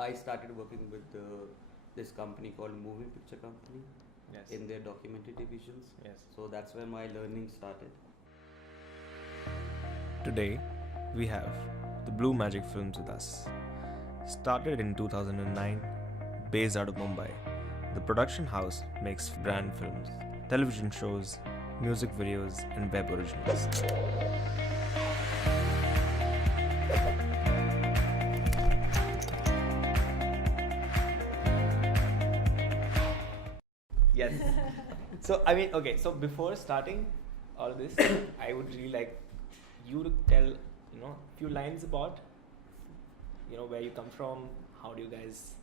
I started working with this company called Moving Picture Company Yes. in their documentary divisions. Yes. So that's where my learning started. Today, we have the Blue Magic Films with us. Started in 2009, based out of Mumbai, the production house makes brand films, television shows, music videos, and web originals. Yes. So, I mean, okay, so before starting all this, I would really like you to tell, few lines about, where you come from, how do you guys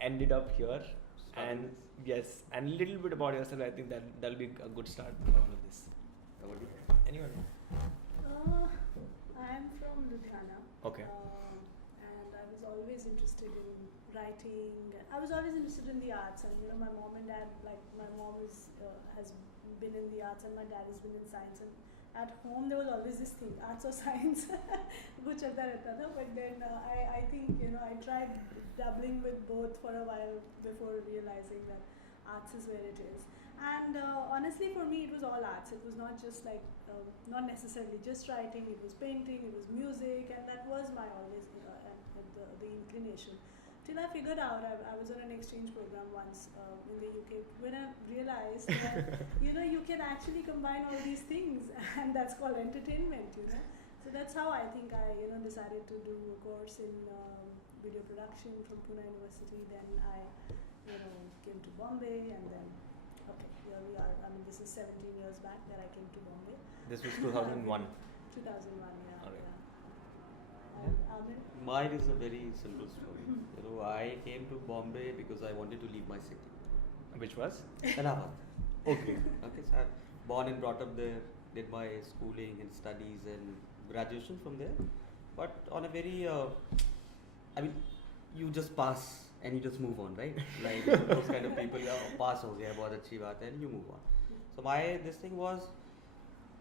ended up here, and yes, and a little bit about yourself. I think that'll be a good start for all of this. Anyone? I'm from Ludhiana. Okay. And I was always interested in writing. I was always interested in the arts, and my mom and dad, like my mom has been in the arts, and my dad has been in science. And at home there was always this thing, arts or science, कुछ चलता रहता था. But then I think I tried dabbling with both for a while before realizing that arts is where it is. And honestly, for me, it was all arts. It was not just like, not necessarily just writing. It was painting, it was music, and that was my always the inclination. Till I figured out, I was on an exchange program once in the UK, when I realized that you can actually combine all these things, and that's called entertainment. So that's how I think I decided to do a course in video production from Pune University. Then I came to Bombay, and then here we are. I mean, this is 17 years back that I came to Bombay. This was 2001. 2001, yeah. Alright. Yeah. And Amir? Mine is a very simple story. I came to Bombay because I wanted to leave my city. Which was? Allahabad. Okay. Okay, so I'm born and brought up there, did my schooling and studies and graduation from there. But on a very, you just pass and you just move on, right? Like those kind of people, pass ho gaya, bahut achhi baat hai, and you move on. So this thing was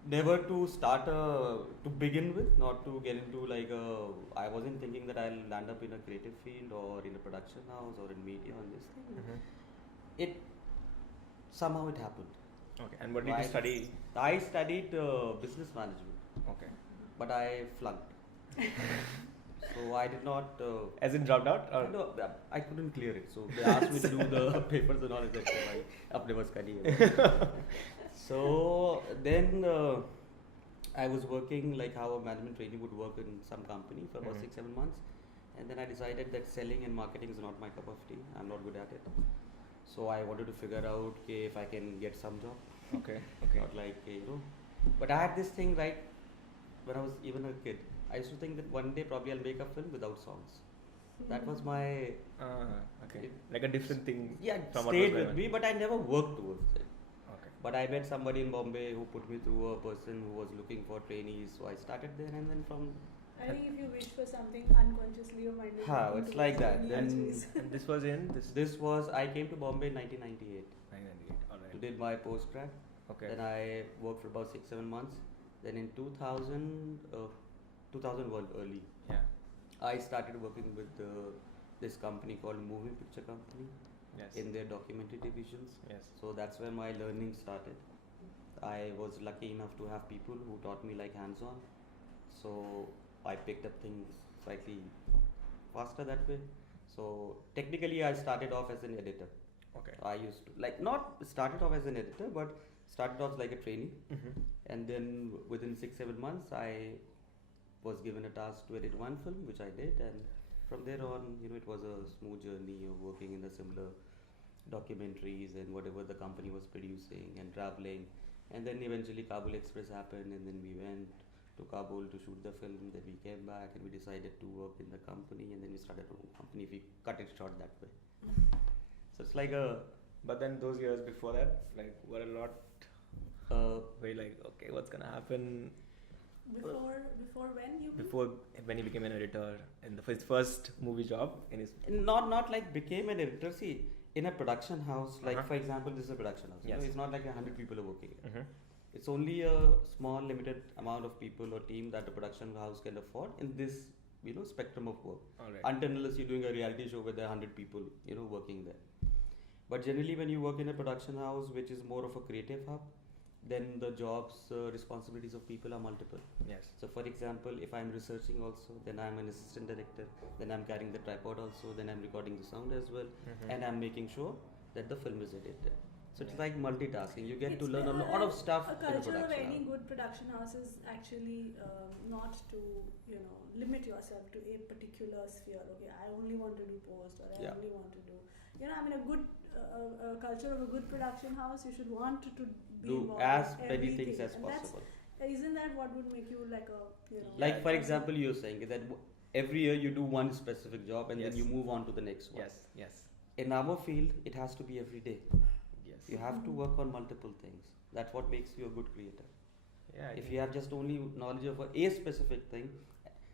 never to start to begin with, not to get into I wasn't thinking that I'll land up in a creative field or in a production house or in media on this thing. Mm-hmm. Somehow it happened. Okay, and what did you study? I studied business management. Okay. But I flunked. So I did not... As in dropped out? Or? No, I couldn't clear it. So they asked me to do the papers and all. I said, I apne bas kar liya. So then I was working like how a management trainee would work in some company for about 6-7 months. And then I decided that selling and marketing is not my cup of tea. I'm not good at it. So I wanted to figure out if I can get some job. Okay. Not like, But I had this thing right when I was even a kid. I used to think that one day probably I'll make a film without songs. That was my... okay. Like a different thing. Yeah, from stayed with me, but I never worked towards it. Okay. But I met somebody in Bombay who put me through a person who was looking for trainees. So I started there, and then from... I think if you wish for something unconsciously, your mind will it's like that. Then this was in? This was... I came to Bombay in 1998. 1998, alright. Did my postgrad. Okay. Then I worked for about 6-7 months. Then in 2001 early, I started working with this company called Moving Picture Company. Yes. In their documentary divisions. Yes. So that's where my learning started. I was lucky enough to have people who taught me like hands-on. So I picked up things slightly faster that way. So technically I started off as an editor. Okay. I used to not started off as an editor, but started off like a trainee. And then within 6-7 months I was given a task to edit one film, which I did, and from there on, it was a smooth journey of working in the similar documentaries and whatever the company was producing and traveling. And then eventually Kabul Express happened, and then we went to Kabul to shoot the film. Then we came back and we decided to work in the company, and then we started our own company. If we cut it short that way. So it's like a... But then those years before that, were a lot very okay, what's gonna happen? Before when you? Before when he became an editor in his first movie job in his. Not like became an editor. See, in a production house, for example, this is a production house. Yes. It's not like 100 people are working. It's only a small limited amount of people or team that the production house can afford in this spectrum of work. All right. Until unless you're doing a reality show where there are 100 people, working there. But generally, when you work in a production house, which is more of a creative hub, then the jobs, responsibilities of people are multiple. Yes. So, for example, if I'm researching also, then I'm an assistant director, then I'm carrying the tripod also, then I'm recording the sound as well, and I'm making sure that the film is edited. So it's like multitasking. You get to learn a lot of stuff A in a culture of production any house. good production house is actually not to limit yourself to a particular sphere. Okay, I only want to do post, or I only want to do. A good culture of a good production house, you should want to be Do involved as in many everything. things as And possible. Isn't that what would make you like a Like for example, you're saying that every year you do one specific job and then you move on to the next one. Yes. In our field, it has to be every day. Yes. You have to work on multiple things. That's what makes you a good creator. Yeah. If you have just only knowledge of a specific thing,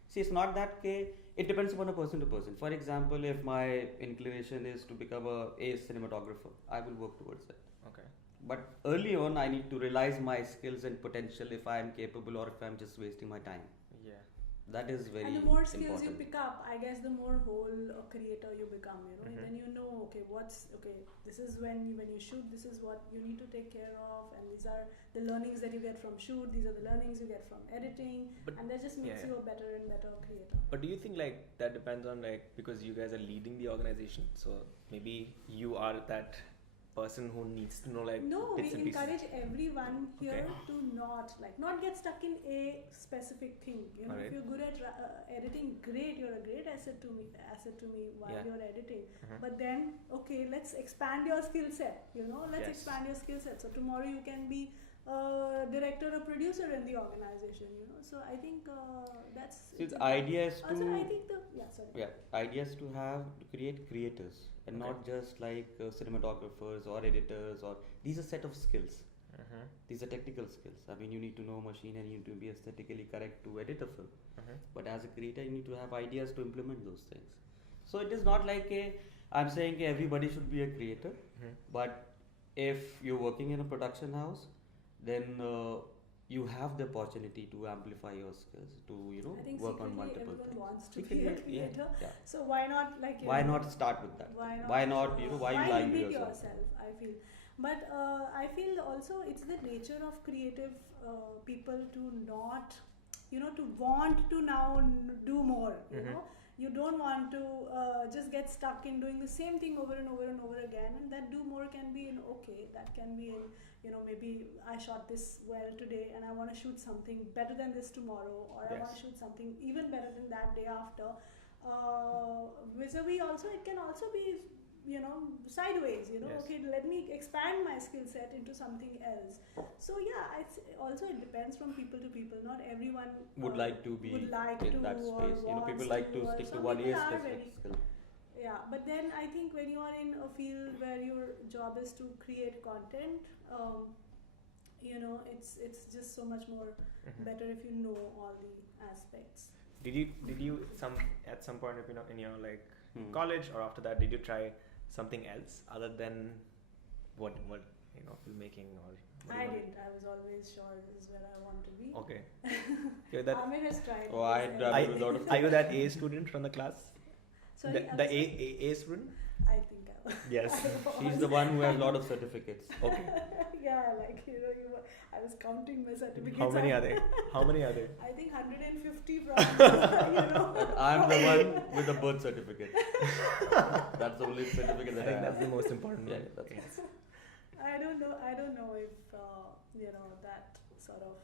see, it's not that it depends upon a person to person. For example, if my inclination is to become a cinematographer, I will work towards it. Okay. But early on, I need to realize my skills and potential if I am capable or if I'm just wasting my time. Yeah. That is very important. And the more skills you pick up, I guess the more whole creator you become, and then this is when you shoot, this is what you need to take care of, and these are the learnings that you get from shoot, these are the learnings you get from editing, and that just makes you a better and better creator. But do you think that depends on because you guys are leading the organization, so maybe you are that person who needs to know no, bits we and pieces. encourage everyone here to not get stuck in a specific thing. Right. If you're good at editing, great, you're a great asset to me while you're editing. But then let's expand your skill set. Let's expand your skill set. So tomorrow you can be a director or producer in the organization. So I think that's. So the idea is to. Also, I think idea is to create creators. And not just cinematographers or editors, or these are set of skills. These are technical skills. I mean, you need to know machine and you need to be aesthetically correct to edit a film. But as a creator, you need to have ideas to implement those things. So it is not I'm saying everybody should be a creator. But if you're working in a production house, then you have the opportunity to amplify your skills, to work on multiple things. Everyone wants to be a creator. Yeah. So why not why not start with that? Why not why you lying to yourself? I feel, but I feel also it's the nature of creative people to not, to want to now do more. You don't want to just get stuck in doing the same thing over and over and over again, and that do more can be that can be in maybe I shot this well today and I want to shoot something better than this tomorrow, or I want to shoot something even better than that day after. Vis-a-vis also, it can also be sideways, let me expand my skill set into something else. So it depends from people to people. Not everyone would like to be in that space. People like to stick to one specific skill. Yeah, but then I think when you are in a field where your job is to create content, it's just so much more better if you know all the aspects. Did you at some point in your college or after that, did you try something else other than what filmmaking or? I didn't. I was always sure this is where I want to be. Okay. Amir has tried. Oh, Are you that A student from the class? Sorry, the A student? I think I was. Yes. She's the one who has a lot of certificates. Okay. Yeah, I was counting my certificates. How many are there? I think 150 from, I'm the one with the birth certificate. That's the only certificate that I think that's the most important one. Yeah, that's I don't know if that sort of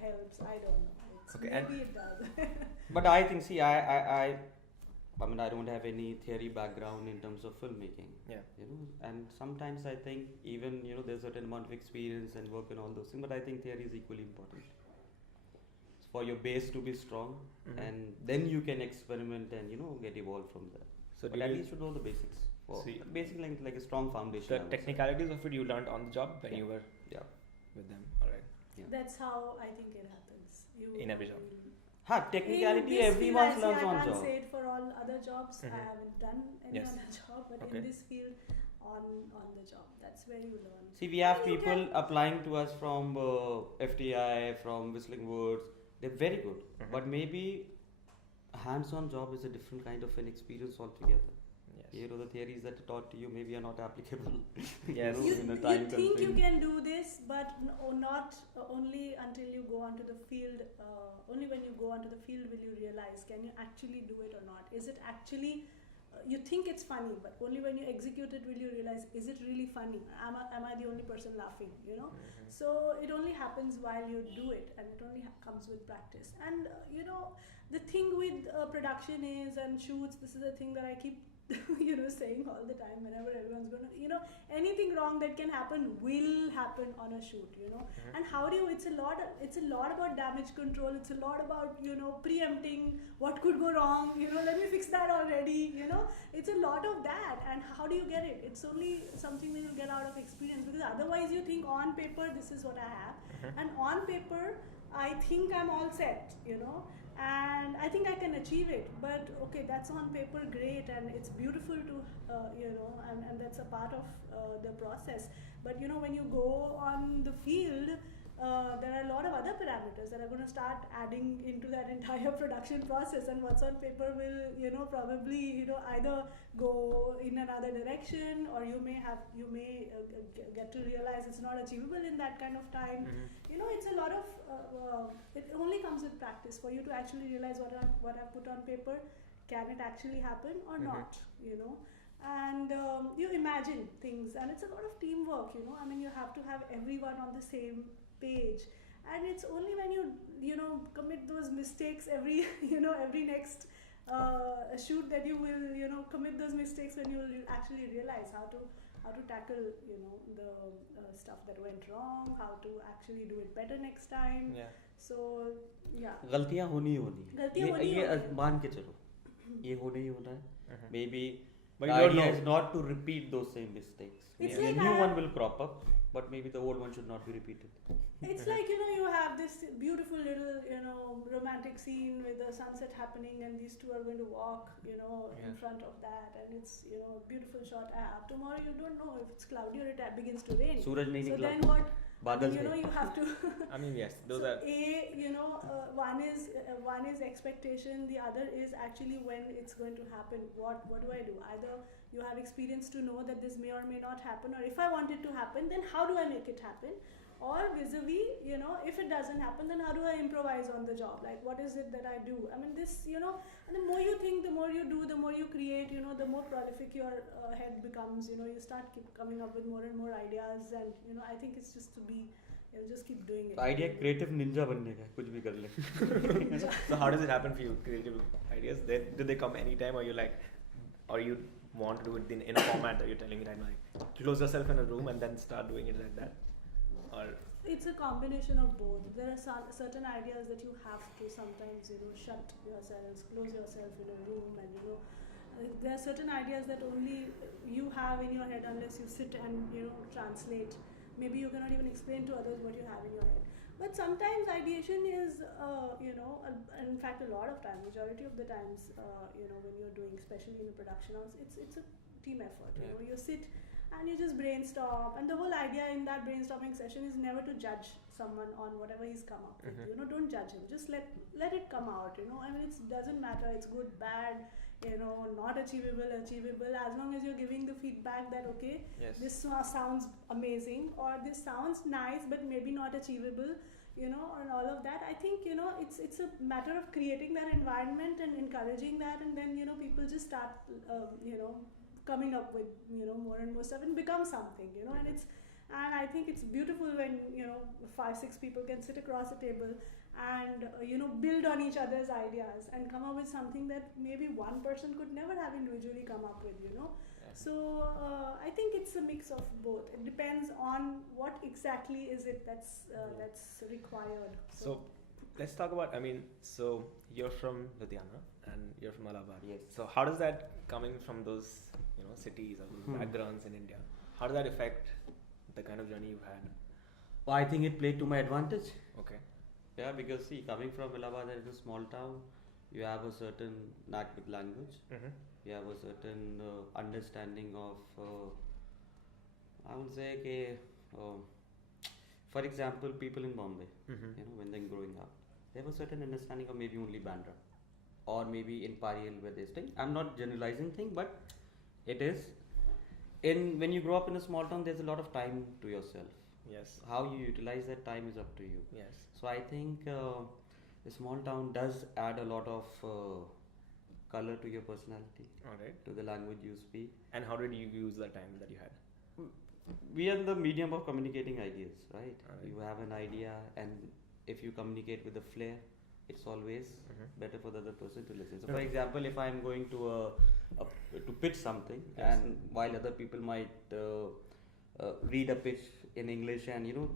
helps. I don't know. Maybe it does. But I think, I don't have any theory background in terms of filmmaking. Yeah. And sometimes I think even there's a certain amount of experience and work and all those things, but I think theory is equally important. It's for your base to be strong, and then you can experiment and get evolved from there. So but at least you know the basics. Basic like a strong foundation. The technicalities of it you learned on the job when you were with them. All right. Yeah. That's how I think it happens. In every job. Technicality everyone learns on job. I can't say it for all other jobs. I haven't done any other job, but in this field, on the job, that's where you learn. See, we have people applying to us from FTI, from Whistling Woods. They're very good, but maybe hands-on job is a different kind of an experience altogether. Yes. You know, the theories that are taught to you maybe are not applicable. Yes. You, in a you time think you constraint. can do this, but not only until you go onto the field. Only when you go onto the field will you realize, can you actually do it or not? Is it actually, you think it's funny, but only when you execute it will you realize, is it really funny? Am I the only person laughing, you know? Mhm. So it only happens while you do it, and it only comes with practice. And you know, the thing with production is, and shoots, this is a thing that I keep saying all the time whenever everyone's gonna, anything wrong that can happen will happen on a shoot, Mhm. and how do you, it's a lot about damage control, it's a lot about, preempting what could go wrong, let me fix that already, it's a lot of that. And how do you get it? It's only something that you get out of experience, because otherwise you think on paper this is what I have, Mhm. and on paper I think I'm all set, and I think I can achieve it. But okay, that's on paper, great, and it's beautiful to, and that's a part of the process. But when you go on the field, there are a lot of other parameters that are going to start adding into that entire production process, and what's on paper will, probably, either go in another direction, or you may get to realize it's not achievable in that kind of time. Mhm. It's a lot of, it only comes with practice for you to actually realize what I've put on paper, can it actually happen or Mhm. not, and you imagine things, and it's a lot of teamwork, you have to have everyone on the same page, and it's only when you commit those mistakes every every next shoot that you will commit those mistakes, when you will actually realize how to tackle the stuff that went wrong, how to actually do it better next time. Yeah. So yeah, गलतियाँ होनी ही होनी है। गलतियाँ होनी ही ये होनी है। मान के चलो, ये होना ही होना है। Mhm. Maybe But the you don't idea know. is not to repeat those same mistakes. It's Maybe like a new I one have- will crop up, but maybe the old one should not be repeated. It's Mhm. like, you have this beautiful little, romantic scene with the sunset happening, and these two are going to walk, in Yeah. front of that, and it's, a beautiful shot. Tomorrow you don't know if it's cloudy or it begins to rain. सूरज नहीं So निकला, then what, बादल थे। you have to. I mean, yes, those So are. one is expectation, the other is actually when it's going to happen. What do I do? Either you have experience to know that this may or may not happen, or if I want it to happen, then how do I make it happen? Or vis-a-vis, if it doesn't happen, then how do I improvise on the job? Like, what is it that I do? I mean, this, and the more you think, the more you do, the more you create, the more prolific your head becomes. You start coming up with more and more ideas, and I think it's just to be, just keep doing it. Idea creative ninja बनने का है, कुछ भी कर ले। So how does it happen for you? Creative ideas? Do they come anytime, or you want to do it in a format that you're telling me right now? Like, close yourself in a room and then start doing it like that? Or It's a combination of both. There are certain ideas that you have to sometimes, shut yourselves, close yourself in a room, and there are certain ideas that only you have in your head unless you sit and translate. Maybe you cannot even explain to others what you have in your head. But sometimes ideation is, in fact, a lot of time, majority of the times, when you're doing, especially in a production house, it's a team effort. Yeah. You sit and you just brainstorm, and the whole idea in that brainstorming session is never to judge someone on whatever he's come up with. Mhm. Don't judge him, just let it come out. I mean, it doesn't matter, it's good, bad, not achievable, as long as you're giving the feedback that okay, yes. this sounds amazing, or this sounds nice but maybe not achievable, and all of that. I think it's a matter of creating that environment and encouraging that, and then people just start coming up with more and more stuff, and become something, and I think it's beautiful when 5-6 people can sit across a table and build on each other's ideas and come up with something that maybe one person could never have individually come up with. Yeah. So I think it's a mix of both. It depends on what exactly is it that's required. So let's talk about, so you're from Ludhiana and you're from Allahabad. Yes. So how does that, coming from those cities or those backgrounds in India, how does that affect the kind of journey you've had? Well, I think it played to my advantage. Okay. Yeah, because see, coming from Allahabad, it's a small town. You have a certain knack with language. Mm-hmm. You have a certain understanding of, I would say, for example, people in Bombay, Mm-hmm. when they're growing up, they have a certain understanding of maybe only Bandra. or maybe in Parial where they're staying. I'm not generalizing thing, but it is. When you grow up in a small town, there's a lot of time to yourself. Yes. How you utilize that time is up to you. Yes. So I think a small town does add a lot of color to your personality, All right. to the language you speak. And how did you use the time that you had? We are the medium of communicating ideas, right? Alright. You have an idea, and if you communicate with a flair, it's always better for the other person to listen. So, for example, if I'm going to to pitch something, Yes. and while other people might read a pitch in English, and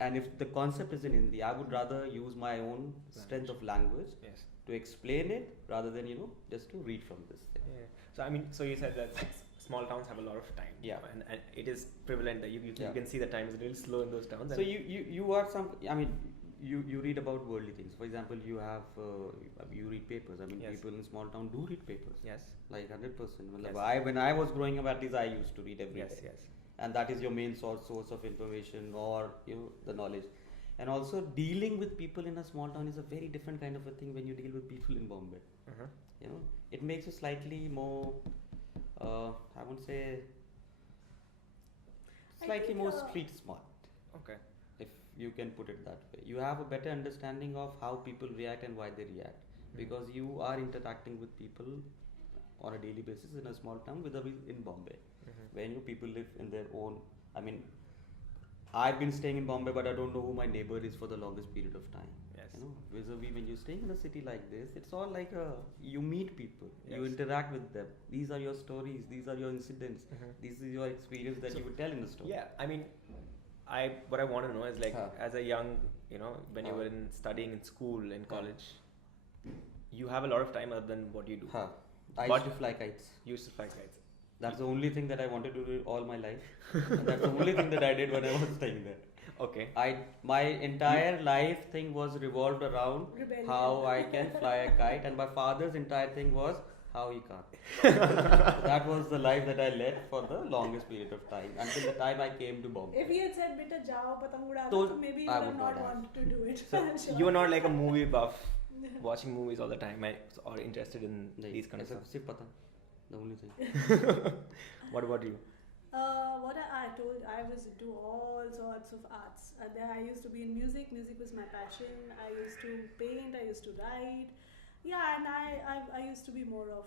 and if the concept is in Hindi, I would rather use my own strength of language Yes. to explain it rather than just to read from this thing. Yeah. So I mean, so you said that small towns have a lot of time. Yeah. And it is prevalent that you Yeah. can see the time is a little slow in those towns. So you are you read about worldly things. For example, you read papers. I mean, Yes. people in small town do read papers. Yes. Like 100%. Yes. When I was growing up, at least I used to read every Yes. day. Yes. And that is your main source of information, or the knowledge. And also, dealing with people in a small town is a very different kind of a thing when you deal with people in Bombay. It makes you slightly more, I won't say, slightly think, more street smart, Okay. if you can put it that way. You have a better understanding of how people react and why they react, because you are interacting with people on a daily basis in a small town in Bombay, where people live in their own. I mean, I've been staying in Bombay, but I don't know who my neighbor is for the longest period of time. Yes. Vis-a-vis when you're staying in a city like this, it's all like you meet people, you Yes. interact with them. These are your stories, these are your incidents, this is your experience that you would tell in a story. Yeah. I mean, what I want to know is like, as a young, when you were studying in school and college, you have a lot of time other than what you do. I But- used to fly kites. You used to fly kites. That's the only thing that I wanted to do all my life. And that's the only thing that I did when I was staying there. Okay. My entire life thing was revolved around Rebellion. how I can fly a kite, and my father's entire thing was how he can't. That was the life that I led for the longest period of time, until the time I came to Bombay. If he had said, "Beta jao patang udana," So, so maybe you I would have would not not have. wanted to do it. So Sure. you were not like a movie buff, watching movies all the time, or interested in these kind of ऐसा stuff. सिर्फ पता, the only thing. What about you? What I told, I was into all sorts of arts. There I used to be in music. Music was my passion. I used to paint. I used to write. Yeah, and I used to be more of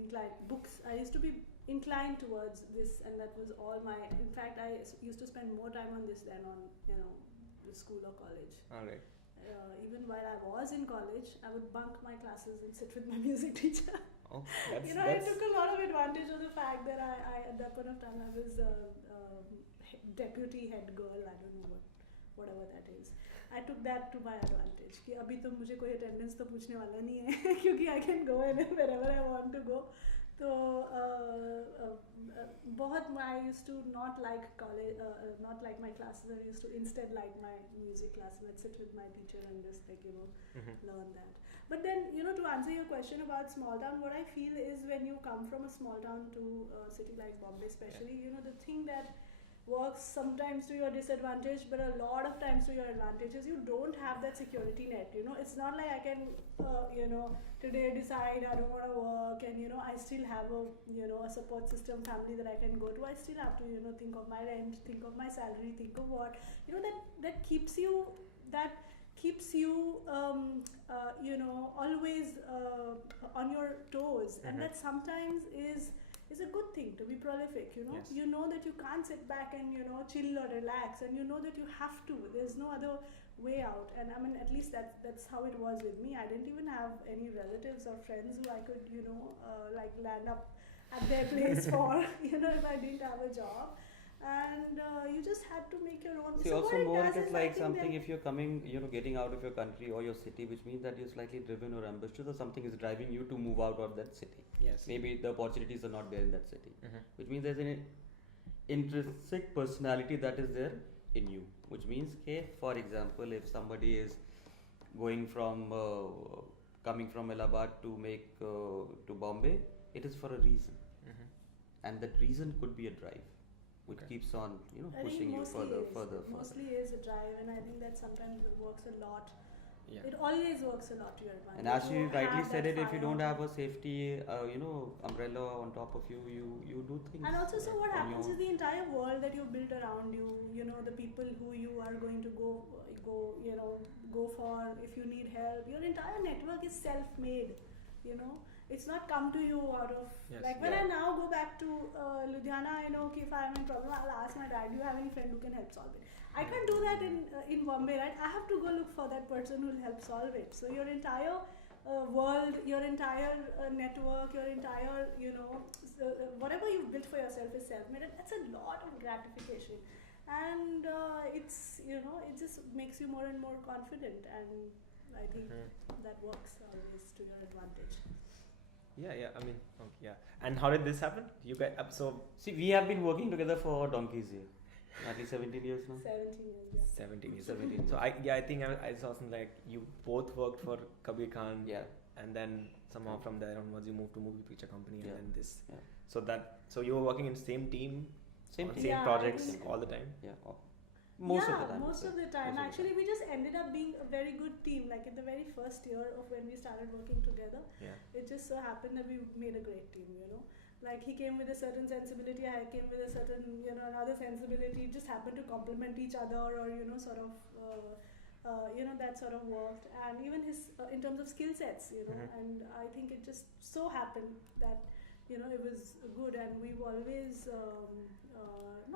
inclined books. I used to be inclined towards this, and that was all my. In fact, I used to spend more time on this than on the school or college. All right. Even while I was in college, I would bunk my classes and sit with my music teacher. Oh, that's, I took a lot of advantage of the fact that I at that point of time I was deputy head girl. I don't know whatever that is. I took that to my advantage. कि अभी तो मुझे कोई attendance तो पूछने वाला नहीं है क्योंकि I can go wherever I want to go. तो I used to not like college, not like my classes. I used to instead like my music classes. I'd sit with my teacher and just learn that. But then to answer your question about small town, what I feel is when you come from a small town to a city like Bombay, especially, the thing that works sometimes to your disadvantage, but a lot of times to your advantage is you don't have that security net. It's not like I can today decide I don't want to work, and I still have a support system, family that I can go to. I still have to think of my rent, think of my salary, think of what that keeps you always on your toes, and that sometimes is a good thing to be prolific. Yes. You know that you can't sit back and chill or relax, and you know that you have to. There's no other way out. And I mean, at least that's how it was with me. I didn't even have any relatives or friends who I could land up at their place for if I didn't have a job. And you just had to make your own. See, So also what it more does it is is like I think something, that if you're coming, getting out of your country or your city, which means that you're slightly driven or ambitious, or something is driving you to move out of that city. Yes. Maybe the opportunities are not there in that city, which means there's an intrinsic personality that is there in you, which means, for example, if somebody is going from coming from Allahabad to Bombay, it is for a reason, and that reason could be a drive, which keeps on I pushing think you further. Mostly is a drive, and I think that sometimes it works a lot It always works a lot to your advantage. And as you rightly have said that it, if you fire. don't have a safety, umbrella on top of you, you do things. And also, so what on happens your- is the entire world that you've built around you, the people who you are going to go for if you need help. Your entire network is self-made, It's not come to you out of, Yes. like when I now go back to Ludhiana, I know if I am in problem, I'll ask my dad, do you have any friend who can help solve it? I can't do that in Bombay, right? I have to go look for that person who will help solve it. So your entire world, your entire network, your entire, whatever you've built for yourself is self-made, and that's a lot of gratification. And it's, it just makes you more and more confident, and I think that works always to your advantage. Yeah. I mean, okay, yeah. And how did this happen? You guys, See, we have been working together for donkeys here. At least 17 years now. 17 years, yeah. 17 years. 17 So I think I saw something like you both worked for Kabir Khan. Yeah. And then somehow from there onwards you moved to movie picture company and then this. Yeah. So you were working in same team, Same on team. same Yeah, projects I think- all the time. Yeah. Most of the time. Most of the time. Actually, we just ended up being a very good team. Like in the very first year of when we started working together, it just so happened that we made a great team, Like he came with a certain sensibility, I came with a certain, another sensibility. It just happened to complement each other, or sort of, that sort of worked. And even his, in terms of skill sets, and I think it just so happened that, it was good. And we've always,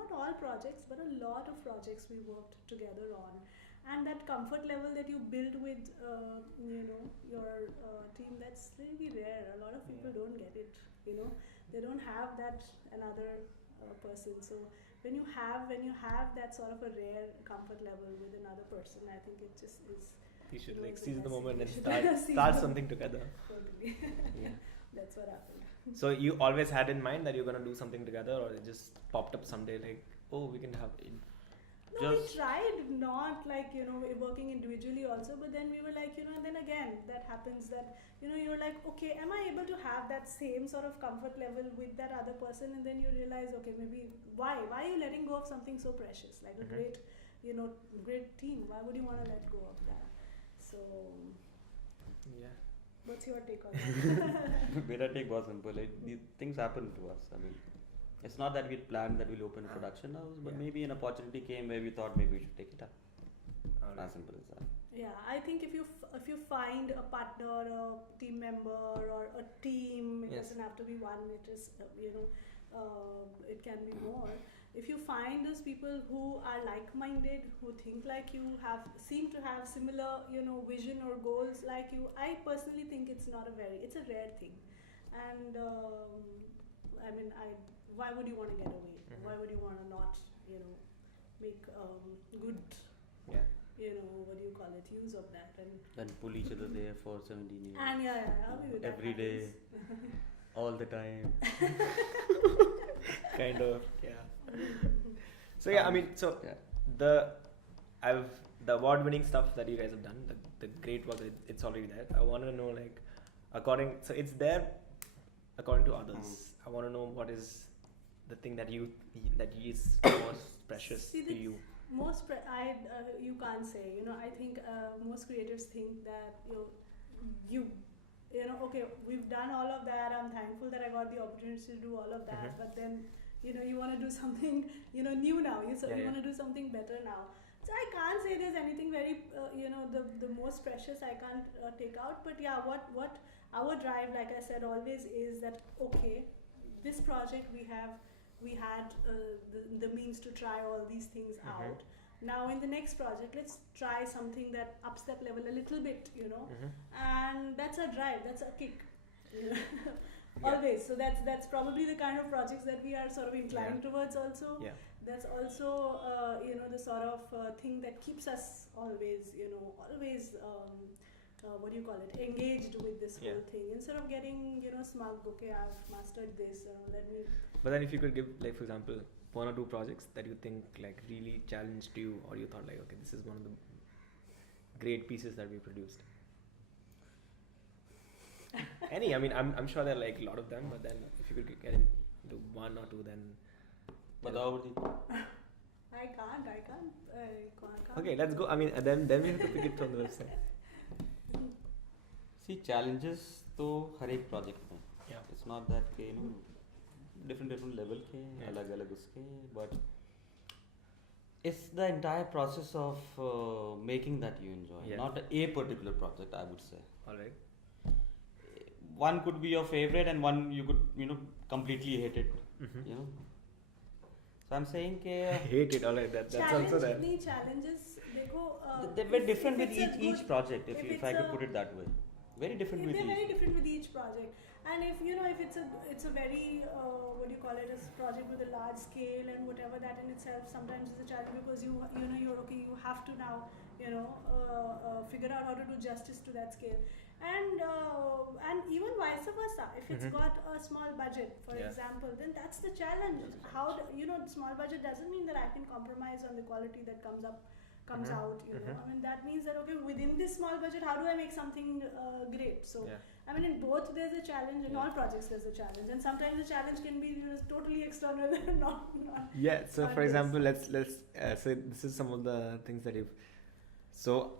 not all projects, but a lot of projects we worked together on. And that comfort level that you build with, your team, that's really rare. A lot of people don't get it, They don't have that another person. So when you have that sort of a rare comfort level with another person, I think it just is. You should It like was the seize the best. moment and You should start seize something together. Totally. Yeah. That's what happened. So you always had in mind that you're gonna do something together, or it just popped up someday like, oh, we can have it. No, we tried not like, working individually also, but then we were like, and then again, that happens that, you're like, okay, am I able to have that same sort of comfort level with that other person? And then you realize, okay, maybe why are you letting go of something so precious, like a great, great team? Why would you want to let go of that? So, Yeah. what's your take on that? Beta take was simple. These things happen to us. I mean, it's not that we planned that we'll open a production house, but maybe an opportunity came where we thought maybe we should take it up. As simple as that. Yeah, I think if you find a partner, a team member, or a team, it doesn't have to be one. It is it can be more. If you find those people who are like-minded, who think like you, seem to have similar vision or goals like you, I personally think it's a rare thing, and I mean, why would you want to get away? Why would you want to not make good what do you call it, use of that, And pull each other there for 17 years. And I'll be with that every day, all the time. Kind of, yeah. So yeah, I mean, the award-winning stuff that you guys have done, the great work, it's already there. I want to know, like, it's there according to others. I want to know what is the thing that is most precious to you. You can't say. I think most creators think that okay, we've done all of that. I'm thankful that I got the opportunity to do all of that. But then, you want to do something, new now. You want to do something better now. So I can't say there's anything very, the most precious I can't take out. But yeah, what our drive, like I said, always is that, okay, this project we had the means to try all these things out. Now in the next project, let's try something that ups that level a little bit, and that's a drive, that's a kick. Always. So that's probably the kind of projects that we are sort of inclined towards also. Yeah. That's also the sort of thing that keeps us always, what do you call it, engaged with this whole thing, instead of getting smug. Okay, I've mastered this, let me. But then if you could give, like, for example, one or two projects that you think like really challenged you, or you thought like, okay, this is one of the great pieces that we produced. Any, I mean, I'm sure there are like a lot of them, but then if you could get into one or two, then. But Amardeep. I can't. Okay, let's go. I mean, then we have to pick it from the website. See, challenges तो हर एक project में. Yeah. It's not that के different level के अलग उसके, but it's the entire process of making that you enjoy, not a particular project, I would say. All right. One could be your favorite and one you could completely hate it. So I'm saying hate it. All right, that's also there. Challenges देखो they were different with each project, if I could put it that way. Very different with each. They're very different with each project. And if it's a very what do you call it, a project with a large scale and whatever, that in itself sometimes is a challenge, because you have to now figure out how to do justice to that scale. And even vice versa, if it's got a small budget, for example, then that's the challenge. How small budget doesn't mean that I can compromise on the quality that comes out. I mean, that means that within this small budget, how do I make something great? So I mean, in both there's a challenge. In all projects there's a challenge, and sometimes the challenge can be totally external and not. Yeah. So for example, let's say this is some of the things that you've. So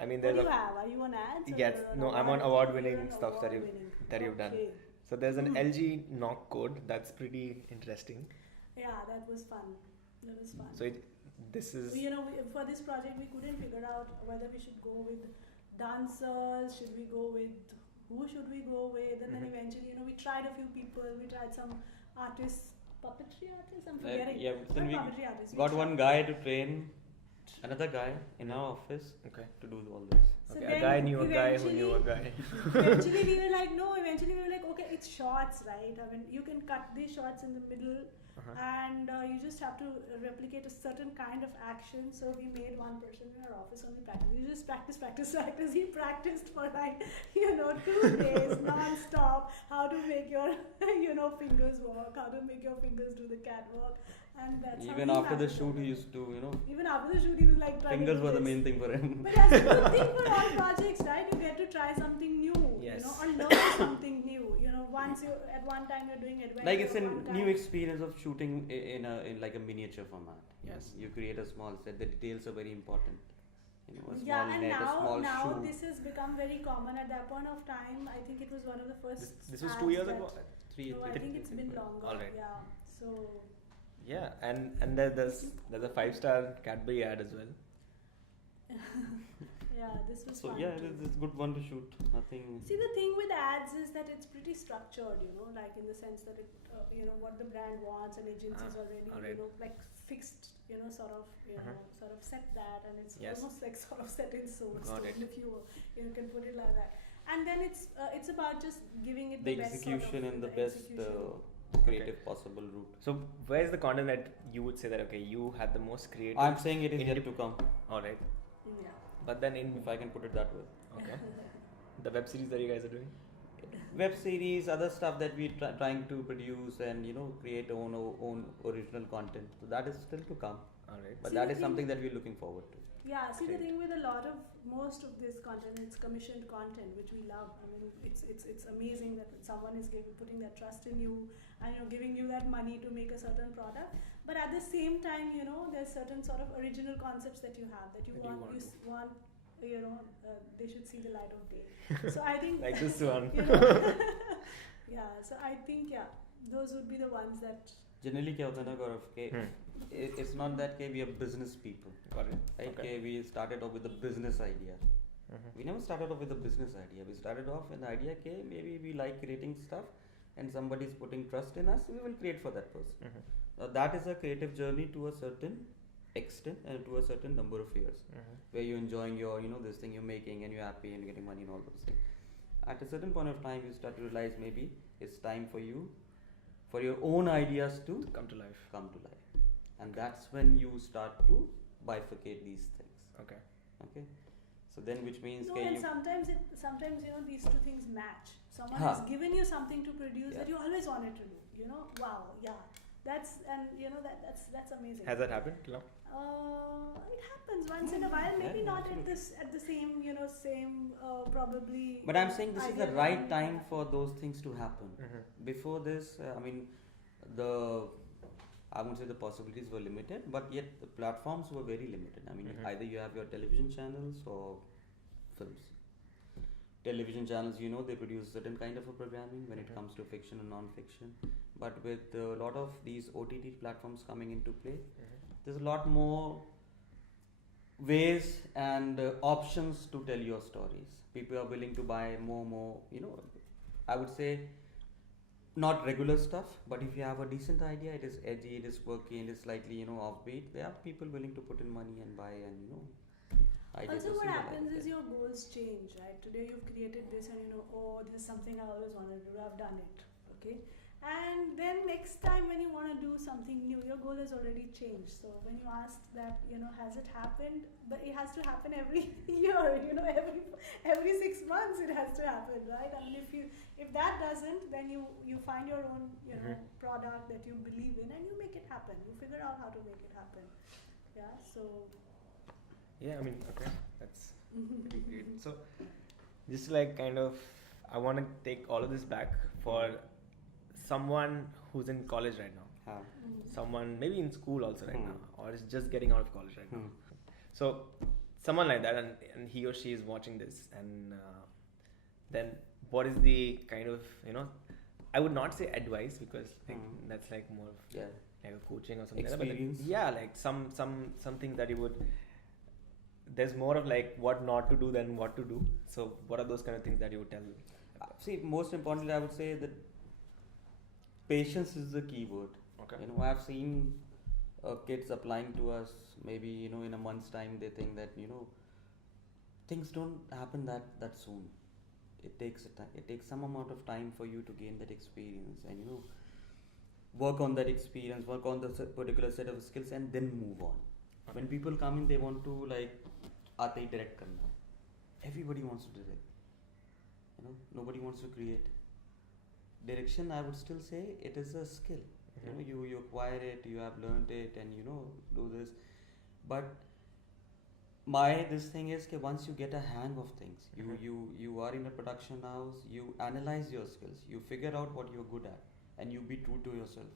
I mean, what do you have? Are you on ads? Yes. No, I'm on award-winning stuff that you've done. So there's an LG knock code that's pretty interesting. Yeah, that was fun. So this is. For this project, we couldn't figure out whether we should go with dancers. Should we go with who? Should we go with? And then eventually, we tried a few people. We tried some artists, puppetry artists. I'm forgetting. Then we puppetry artists. Got one guy to train another guy in our office to do all this. So a guy knew a guy who knew a guy. Eventually we were like, okay, it's shots, right? I mean, you can cut these shots in the middle and you just have to replicate a certain kind of action. So we made one person in our office only practice. You just practice. He practiced for 2 days non-stop how to make your fingers walk, how to make your fingers do the catwalk. And that's even after the shoot, he used to, Even after the shoot, he was like trying fingers were the main thing for him. But that's a good thing for all projects, right? You get to try something new, or learn something new. Once at one time you're doing adventure. Like it's a new experience of shooting in like a miniature format. Yes. You create a small set. The details are very important. A small and net, a small now shoe. this has become very common. At that point of time, I think it was one of the first. This was 2 years ago. No, I think it's been longer. All right. Yeah. So. Yeah, and there's a 5-star Cadbury ad as well. Yeah, this was so fun. Yeah, it's a good one to shoot. Nothing. See, the thing with ads is that it's pretty structured, like in the sense that it, what the brand wants, and agencies already, like fixed, sort of set that, and it's almost like sort of set in stone if you can put it like that. And then it's about just giving it the best execution and the best creative possible route. So where's the content that you would say that you had the most creative? I'm saying it is yet to come. All right. Yeah. But then if I can put it that way. Okay. The web series that you guys are doing? Web series, other stuff that we trying to produce and create own original content. So that is still to come. All right. But that is something that we're looking forward to. Yeah, see, the thing with most of this content, it's commissioned content, which we love. I mean, it's amazing that someone is putting that trust in you and giving you that money to make a certain product. But at the same time, there's certain sort of original concepts that you have that you want they should see the light of day. So I think like this one. Yeah, so I think those would be the ones that. Generally, क्या होता है ना Gaurav, it's not that we are business people. Got it. Right? Okay. We started off with a business idea. We never started off with a business idea. We started off with the idea that maybe we like creating stuff and somebody is putting trust in us, we will create for that person. That is a creative journey to a certain extent and to a certain number of years where you're enjoying your, this thing you're making and you're happy and you're getting money and all those things. At a certain point of time, you start to realize maybe it's time for you, for your own ideas to come to life. And that's when you start to bifurcate these things. Okay. So then, which means and sometimes these two things match. Someone has given you something to produce that you always wanted to do. Wow, that's amazing. Has that happened? No. It happens once in a while. Maybe not at the same probably. But I'm saying this is the right time for those things to happen. Before this, I wouldn't say the possibilities were limited, but yet the platforms were very limited. I mean, either you have your television channels or films. television channels, they produce certain kind of a programming when it comes to fiction and non-fiction. But with a lot of these OTT platforms coming into play, there's a lot more ways and options to tell your stories. People are willing to buy more, I would say not regular stuff, but if you have a decent idea, it is edgy, it is quirky, it is slightly, offbeat, there are people willing to put in money and buy and, ideas. Also, what happens is your goals change, right? Today you've created this and this is something I always wanted to do, I've done it, okay? And then next time when you want to do something new, your goal has already changed. So when you ask that, has it happened? But it has to happen every year, every 6 months it has to happen, right? I mean, if that doesn't, then you find your own, product that you believe in and you make it happen. You figure out how to make it happen. Yeah, so... Yeah, I mean, okay, that's pretty great. So, just like kind of, I want to take all of this back for someone who's in college right now, someone maybe in school also right now, or is just getting out of college right now. So, someone like that, and he or she is watching this, and then what is the kind of, I would not say advice because that's like more of like a coaching or something. Experience. Like something that you would. There's more of like what not to do than what to do. So what are those kind of things that you would tell? See, most importantly, I would say that patience is the key word. Okay. I've seen kids applying to us, maybe, in a month's time, they think that, things don't happen that soon. It takes some amount of time for you to gain that experience and, work on that experience, work on the particular set of skills and then move on. Okay. When people come in, they want to aate hi direct karna. Everybody wants to direct. Nobody wants to create. Direction, I would still say it is a skill. You acquire it, you have learned it, and do this. But this thing is that once you get a hang of things, you are in a production house, you analyze your skills, you figure out what you're good at, and you be true to yourself,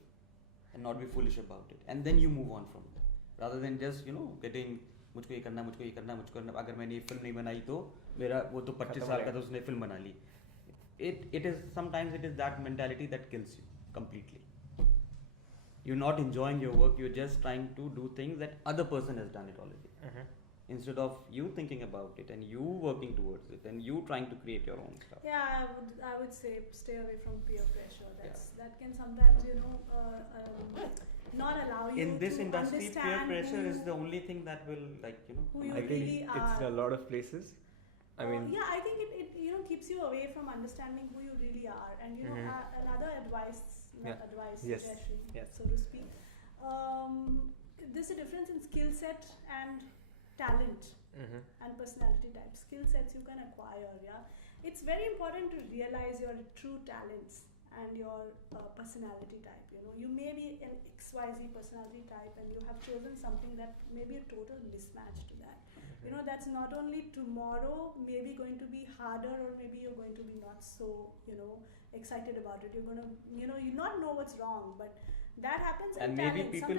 and not be foolish about it, and then you move on from there. Rather than just getting मुझको ये करना अगर मैंने ये film नहीं बनाई तो मेरा वो तो 25 साल का तो उसने फिल्म बना ली. It is sometimes it is that mentality that kills you completely. You're not enjoying your work, you're just trying to do things that other person has done it already. Instead of you thinking about it and you working towards it and you trying to create your own stuff. Yeah, I would say stay away from peer pressure. That can sometimes not allow you in this to industry. Peer pressure is the only thing that will who you I think really are. It's in a lot of places. I mean, I think it keeps you away from understanding who you really are, and another suggestion, so to speak. There's a difference in skill set and talent and personality type. Skill sets you can acquire. It's very important to realize your true talents and your personality type. You may be an XYZ personality type, and you have chosen something that may be a total mismatch to that. That's not only tomorrow maybe going to be harder, or maybe you're going to be not so, excited about it. You're going to, you not know what's wrong, but that happens. And maybe people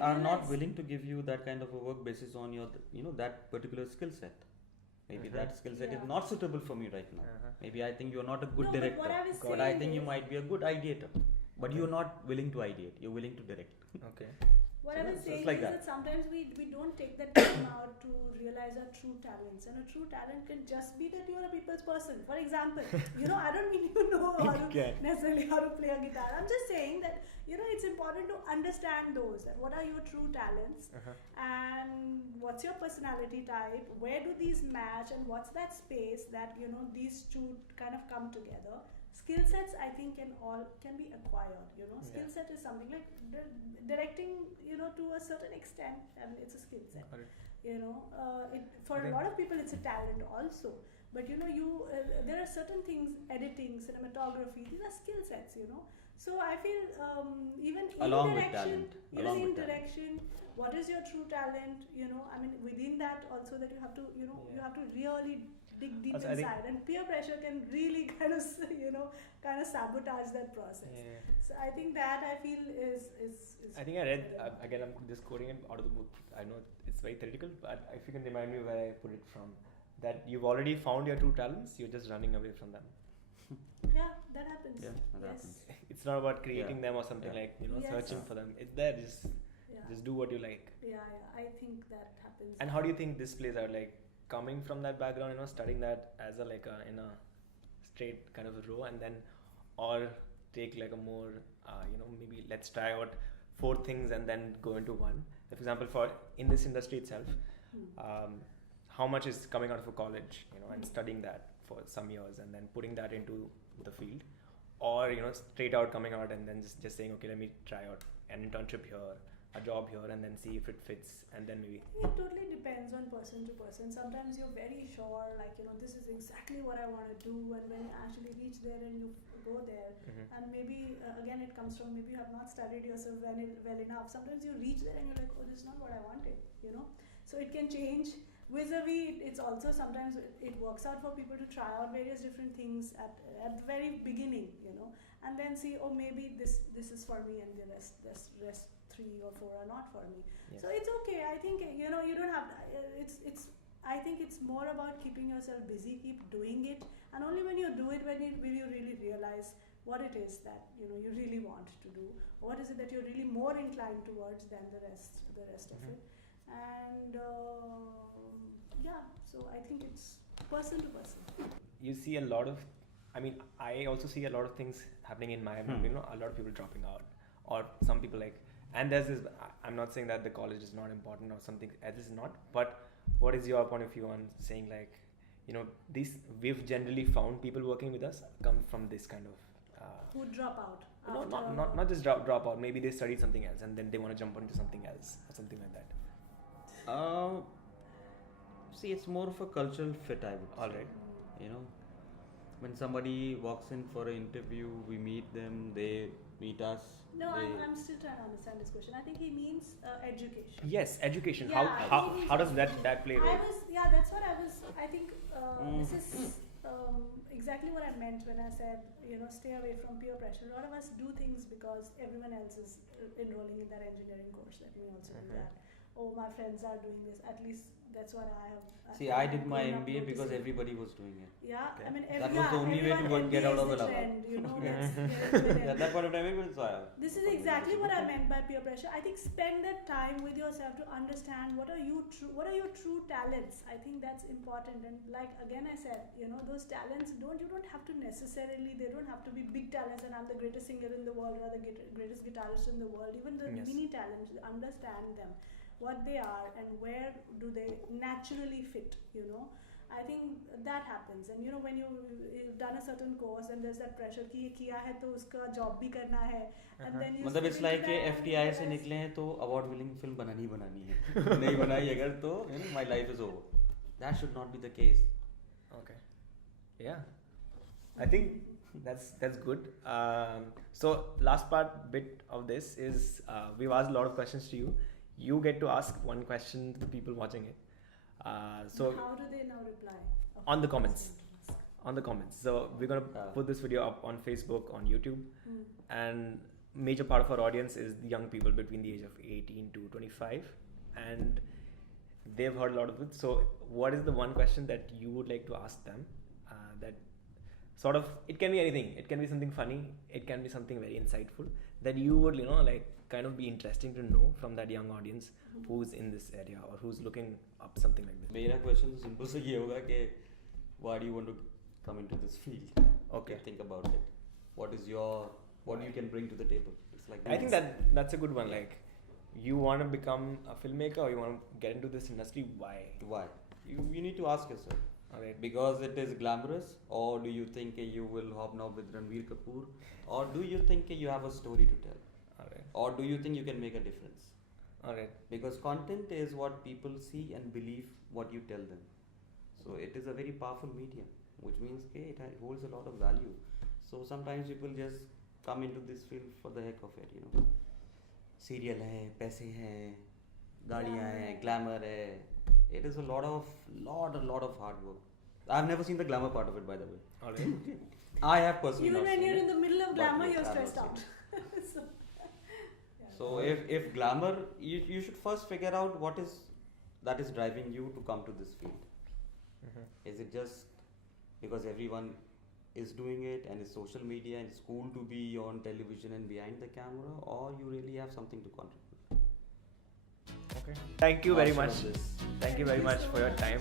are not willing to give you that kind of a work basis on your, that particular skill set. Maybe that skill set is not suitable for me right now. Maybe I think you're not a good director, but I think you might be a good ideator. But you're not willing to ideate, you're willing to direct. Okay. What I was saying is that sometimes we don't take that time out to realize our true talents. And a true talent can just be that you're a people's person. For example, I don't mean necessarily how to play a guitar. I'm just saying that, it's important to understand those. What are your true talents? And what's your personality type? Where do these match? And what's that space that, these two kind of come together? Skill sets, I think, can be acquired. Skill set is something like directing, to a certain extent. I mean, it's a skill set. For a lot of people, it's a talent also. But there are certain things, editing, cinematography. These are skill sets. So I feel even along in direction, with direction, what is your true talent? I mean, within that also that you have to, you have to really dig deep also, inside, and peer pressure can really kind of sabotage that process. So I think that I feel is I think I read again. I'm just quoting it out of the book. I know it's very theoretical, but if you can remind me where I put it from, that you've already found your true talents, you're just running away from them. Yeah, that happens. Yeah, that Yes. happens. It's not about creating them or something like, Yes. searching for them. It's there, just Yeah. do what you like. Yeah, I think that happens. And how do you think this plays out? Like coming from that background, studying that as a in a straight kind of a row, and then, or take like a more, maybe let's try out 4 things and then go into one. For example, for in this industry itself, how much is coming out of a college, and studying that for some years and then putting that into the field, or straight out coming out and then just saying, okay, let me try out an internship here, a job here, and then see if it fits, and then maybe. It totally depends on person to person. Sometimes you're very sure, like, this is exactly what I want to do, and when you actually reach there and you go there, and maybe, again, it comes from maybe you have not studied yourself well enough. Sometimes you reach there and you're like, oh, this is not what I wanted, So it can change. Vis-a-vis, it's also sometimes it works out for people to try out various different things at the very beginning, and then see, oh, maybe this is for me, and the rest 3 or 4 are not for me. Yes. So it's okay. I think you don't have. It's. I think it's more about keeping yourself busy, keep doing it, and only when you do it, will you really realize what it is that you really want to do. What is it that you're really more inclined towards than the rest of it, and So I think it's person to person. You see a lot of. I also see a lot of things happening in my, a lot of people dropping out, or some people like. And there's this, I'm not saying that the college is not important or something, this is not, but what is your point of view on saying like, we've generally found people working with us come from this kind of... who drop out. No, not just drop out, maybe they studied something else and then they want to jump into something else or something like that. See, it's more of a cultural fit, I would say. Alright. When somebody walks in for an interview, we meet them, they meet us. No, I'm still trying to understand this question. I think he means education. Yes, education. Yeah, how does that play a role? That's what I was. I think this is exactly what I meant when I said stay away from peer pressure. A lot of us do things because everyone else is enrolling in that engineering course. Let me also do that. Oh, my friends are doing this. At least that's what I have. See, I did my MBA because everybody was doing it. Yeah, Okay. I mean, That was the only way to get out of the trend. At that point of time, everyone saw. This is exactly what I meant by peer pressure. I think spend that time with yourself to understand what are your true talents. I think that's important. And like again, I said, those talents you don't have to necessarily. They don't have to be big talents. And I'm the greatest singer in the world or the greatest guitarist in the world. Even the mini talents, understand them. What they are and where do they naturally fit, I think that happens. And when you've done a certain course and there's that pressure कि ये किया है तो उसका job भी करना है, and then you मतलब it's like FTI से निकले हैं तो award winning film बनानी है नहीं बनाई अगर तो my life is over. That should not be the case. Okay. Yeah, I think that's good. So last bit of this is we've asked a lot of questions to you. You get to ask one question to the people watching it. So how do they now reply? On the comments. So we're gonna put this video up on Facebook, on YouTube, and major part of our audience is the young people between the age of 18 to 25, and they've heard a lot of it. So what is the one question that you would like to ask them? That sort of, it can be anything. It can be something funny. It can be something very insightful that you would kind of be interesting to know from that young audience who's in this area or who's looking up something like this. मेरा question simple से ये होगा कि why do you want to come into this field? Okay. Think about it. What you can bring to the table? It's like I think that's a good one. Like, you want to become a filmmaker or you want to get into this industry? Why? You need to ask yourself. Alright. Because it is glamorous, or do you think you will hobnob with Ranveer Kapoor, or do you think you have a story to tell? Alright. Or do you think you can make a difference? Alright. Because content is what people see and believe what you tell them. So it is a very powerful medium, which means it holds a lot of value. So sometimes people just come into this field for the heck of it, Serial hai, paise hai, gaadiyan hai, glamour hai. It is a lot of hard work. I've never seen the glamour part of it, by the way. Alright. I have personally Even not when seen you're it, in the middle of glamour, yes, you're I've not stressed seen out. it. So if glamour, you should first figure out what is driving you to come to this field. Is it just because everyone is doing it and it's social media and it's cool to be on television and behind the camera, or you really have something to contribute? Okay. Thank you very Not sure much. of this. Thank you very much for your time.